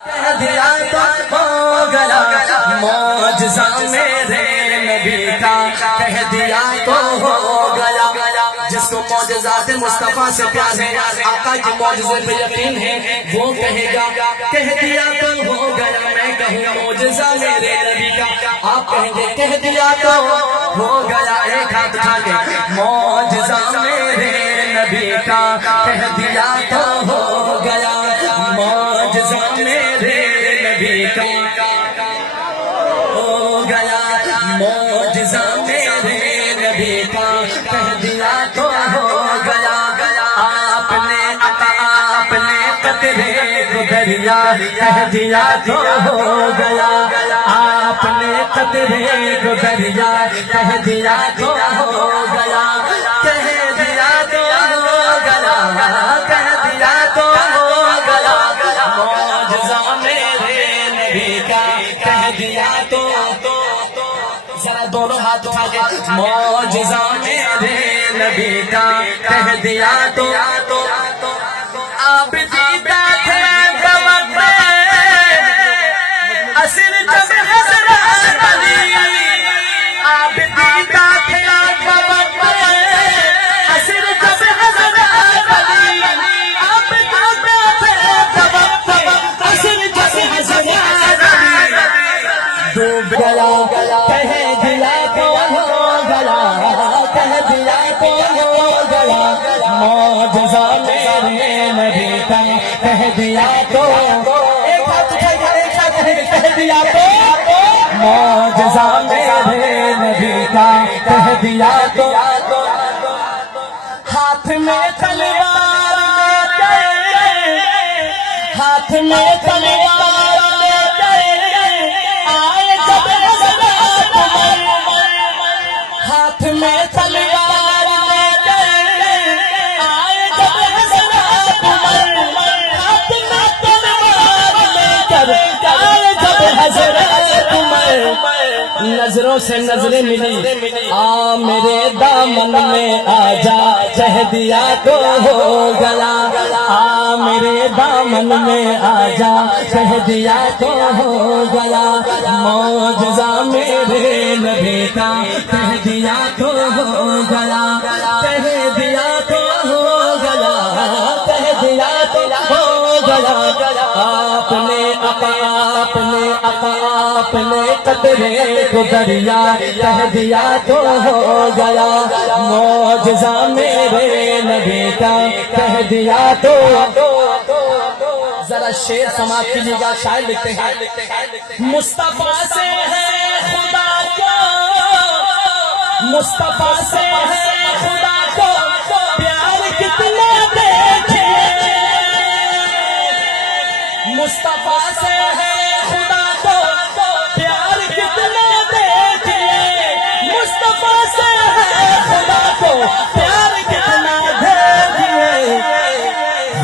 کہہ دیا تو ہو گیا معجزہ میرے نبی کا، کہہ دیا تو ہو گیا۔ جس کو معجزات مصطفیٰ سے پیار ہے، آقا کے معجزے پہ یقین ہے، وہ کہے گا کہہ دیا تو ہو گیا۔ میں کہوں معجزہ میرے نبی کا، آپ کہیں گے کہہ دیا تو ہو گیا۔ ایک ہاتھ اٹھا کے معجزہ میرے نبی کا، کہہ دیا تو ہو گیا۔ معجزہ میرے نبی کا ہو گیا، معجزہ میرے نبی کا، کہہ دیا تو ہو گیا۔ آپ نے قطرے کو دریا کہہ دیا تو ہو گیا۔ آپ نے قطرے کو دریا کہہ دیا تو ہو گیا۔ کہہ دیا تو ہو گیا، کہہ دیا تو ہو گیا۔ معجزہ میرے نبی کا، کہہ دیا تو ذرا دونوں ہاتھ اٹھا کے معجزہ میرے نبی کا، کہہ دیا تو آپ دیدہ تھے بوقت اصل جب حضرت علی، آپ دیدہ تھے بوقت اصل جب حضرت علی، آپ دیدہ تھے بوقت اصل جب حضرت علی۔ ڈوب گیا کہہ دیا تو ہو گیا، کہہ دیا تو ہو گیا۔ معجزہ میرے نبی کا، کہہ دیا تو ایک ہاتھ اٹھائیے، ایک ہاتھ کہہ دیا تو معجزہ میرے نبی کا، کہہ دیا تو ہاتھ میں تلوار لے گئے، ہاتھ میں تلوار لے گئے، آئے جب حضرت عمر، ہاتھ میں تلوار لے گئے، آئے جب حضرت عمر، ہاتھ میں تلوار لے کر آئے جب حضرت عمر۔ نظروں سے نظریں ملی، آ میرے دامن میں آ جا، کہہ دیا تو ہو گیا۔ آ میرے دامن میں آ جا، کہہ دیا تو ہو گیا۔ معجزہ میرے نبی کا، کہہ دیا تو ہو گیا، کہہ دیا تو ہو گیا، کہہ دیا تو ہو گیا۔ آپ نے قطرے کو دریا کہہ دیا تو ہو گیا۔ معجزہ میرے نبی کا، کہہ دیا تو ذرا شعر سماعت کیجیے گا، شاعر لکھتے ہیں مصطفیٰ سے ہے خدا کو، مصطفیٰ سے ہے خدا کو پیار کتنا دیکھیے، مصطفیٰ سے ہے خدا کو پیار کتنا دیکھیے، مصطفیٰ سے ہے خدا کو پیار کتنا دیکھیے۔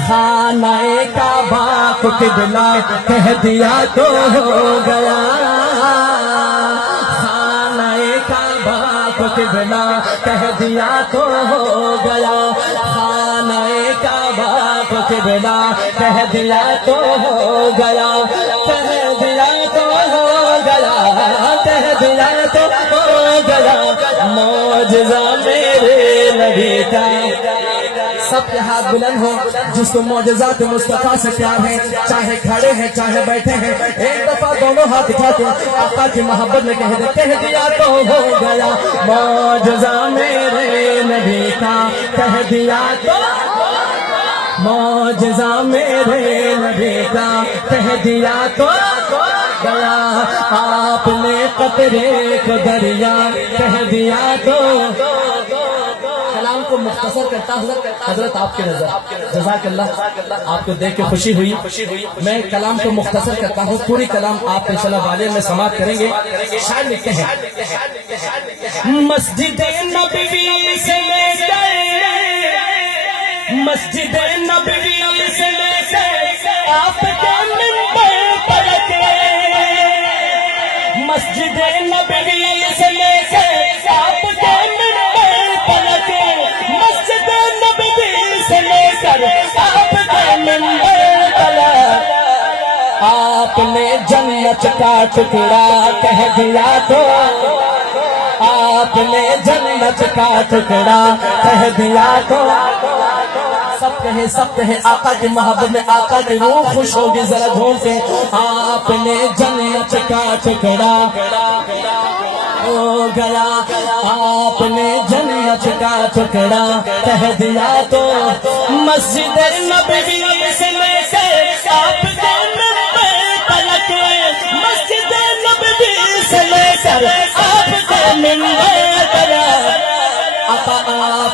خانہ کعبہ کو قبلہ کہہ دیا تو ہو گیا، خانہ کعبہ کو قبلہ کہہ دیا تو ہو گیا، خانہ کعبہ کو قبلہ کہہ دیا تو ہو گیا، کہہ دیا تو ہو گیا، کہہ دیا تو ہو گیا۔ معجزہ میرے نبی کا، سب کے ہاتھ بلند ہو جس کو معجزات مصطفیٰ سے پیار ہے، چاہے کھڑے ہیں چاہے بیٹھے ہیں، ایک دفعہ دونوں ہاتھ اٹھا کے آقا کی محبت میں کہہ دے کہہ دیا تو ہو گیا۔ معجزہ میرے نبی کا، کہہ دیا تو معجزہ میرے نبی کا، کہہ دیا تو گیا۔ آپ نے قطرے کو دریا کہہ دیا تو کلام کو مختصر کرتا ہوں حضرت آپ کی نظر، جزاک اللہ، آپ کو دیکھ کے خوشی ہوئی۔ میں کلام کو مختصر کرتا ہوں، پوری کلام آپ انشاءاللہ والے میں سماعت کریں گے۔ شاعر لکھتے ہیں مسجد نبوی سے لے گئے، مسجد نبوی سے لے گئے آپ کے منبر تک، مسجد نبوی سے لے گئے آپ کے منبر تک، مسجد نبوی سے لے کر آپ کے منبر تک، آپ نے جنت کا ٹکڑا کہہ دیا تو آپ نے جنت کا ٹکڑا کہہ دیا تو سب کہے آقا کی محبت میں آقا کی روح خوش ہوگی ذرا دھوم سے آپ نے جنت کا ٹکڑا ہو گیا آپ نے جنت کا ٹکڑا کہہ دیا تو مسجد نبوی سے لے کے آپ کے منبر تلک مسجد نبوی سے لے کر آپ کے منبر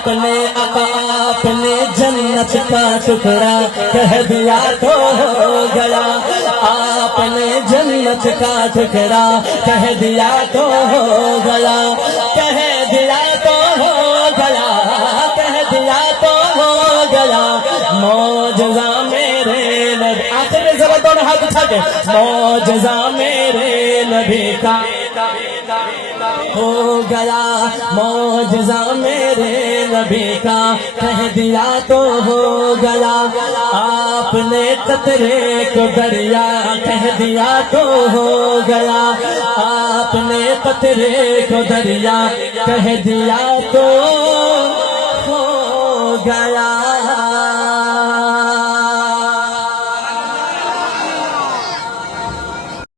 تلک آپ نے جنت کا ٹکڑا کہہ دیا تو ہو گیا آپ نے جنت کا ٹکڑا کہہ دیا تو ہو گیا کہہ دیا تو ہو گیا کہہ دیا تو ہو گیا معجزہ میرے نبی آخر میں ذرا دونوں ہاتھ اٹھا کے معجزہ میرے نبی کا ہو گیا معجزہ میرے نبی کا کہہ دیا تو ہو گیا آپ نے قطرے کو دریا کہہ دیا تو ہو گیا آپ نے قطرے کو دریا کہہ دیا تو